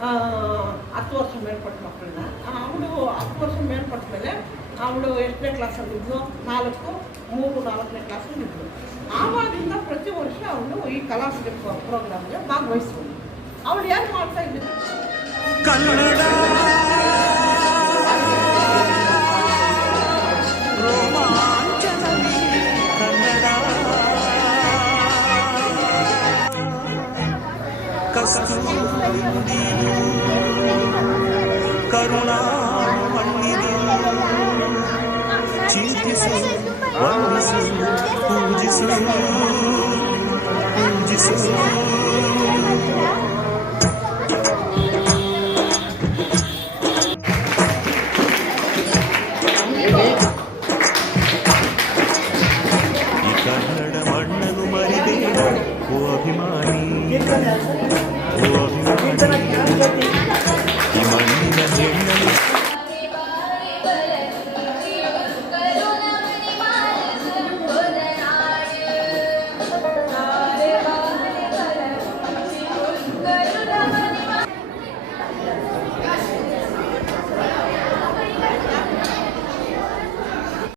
10 ವರ್ಷ ಮೇಲ್ಪಟ್ಟ ಮಕ್ಕಳನ್ನ. ಅವಳು 10 ವರ್ಷ ಮೇಲ್ಪಟ್ಟ ಮೇಲೆ ಅವಳು ಎಷ್ಟನೇ ಕ್ಲಾಸಲ್ಲಿದ್ಲು, 4, 3, 4ನೇ ಕ್ಲಾಸಲ್ಲಿದ್ಲು. ಆವಾಗಿಂದ ಪ್ರತಿ ವರ್ಷ ಅವಳು ಈ ಕಲಾವಿದ ಪ್ರೋಗ್ರಾಮ್ಗೆ ಭಾಗವಹಿಸ್ಬೋದು. ಅವಳು ಏನು ಮಾಡ್ತಾ ಇದ್ದಿದ್ದು, ಕನ್ನಡ ರೋಮಾಂಚನವಿ ಕನ್ನಡ ಕಸ್ತೂರಿ ಕರುಣಾ ಮಣ್ಣಿದು ಚಿಂತಿಸು ವಂದಿಸು ಪೂಜಿಸು ಪೂಜಿಸು